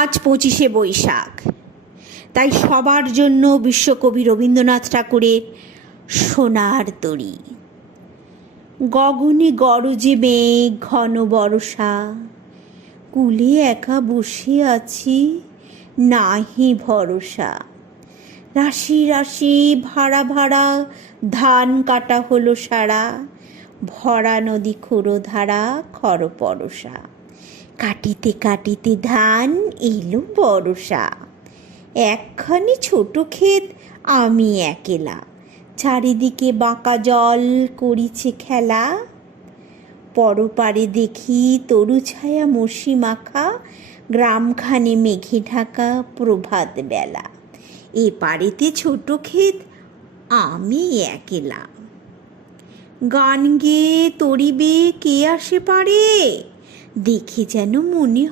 আজ 25শে বৈশাখ, তাই সবার জন্য বিশ্বকবি রবীন্দ্রনাথ ঠাকুরের সোনার তরী। গগনে গরজে মেঘ ঘন বরষা, কুলে একা বসে আছি নাহি ভরসা। রাশি রাশি ভাড়া ভাড়া ধান কাটা হলো সারা, ভরা নদী ক্ষুরধারা খর পরশা। কাটিতে কাটিতে ধান এলো বরষা, একখানি ছোট ক্ষেত আমি একেলা, চারিদিকে বাঁকা জল করিছে খেলা। পরপারে দেখি তরু ছায়া মসি মাখা, গ্রামখানে মেঘে ঢাকা প্রভাত বেলা। এ পারেতে ছোট ক্ষেত আমি একেলা। গান গেয়ে তরিবে কে আসে পারে, দেখে যেন মনে